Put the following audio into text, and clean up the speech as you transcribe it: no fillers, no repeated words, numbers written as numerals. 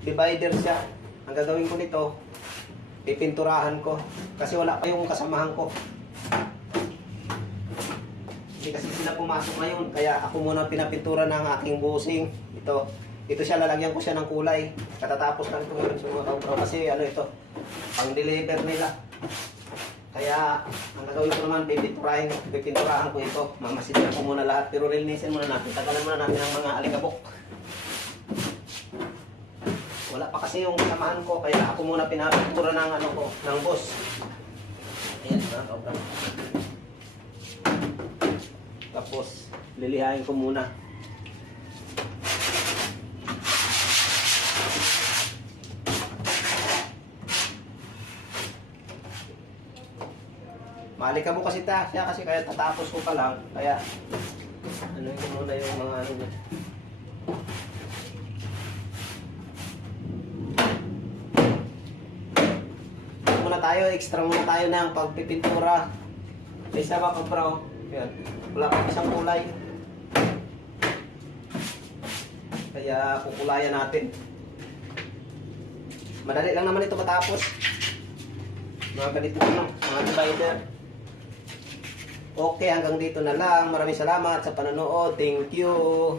divider siya. Ang gagawin ko nito, pipinturahan ko. Kasi wala pa yung kasamahan ko. Hindi kasi sila pumasok ngayon. Kaya ako muna pinapintura ng aking busing. Ito siya, lalagyan ko siya ng kulay. Katatapos lang ito ngayon sa mga kaubraw. Kasi ano ito, pang-deliver nila. Kaya, ang gagawin ko naman, pipinturahan ko ito. Mamasitin ko muna lahat. Pero linisin muna natin. Tagalan muna natin ang mga alikabok. Wala pa kasi yung kasamahan ko. Kaya ako muna pinapintura ng ano ko, ng boss. Ayan, mga kaubraw. Tapos, lilihain ko muna. Maalikabok kasi siya kasi kaya tatapos ko pa lang. Kaya, ano yung muna yung mga ano niya. Muna tayo, extra muna tayo ng pagpipintura. Isa ba kaubraw? Yan. Wala pa isang kulay. Kaya kukulayan natin. Madali lang naman ito matapos. Mga ganito mga divider. Okay, hanggang dito na lang. Maraming salamat sa panonood. Thank you.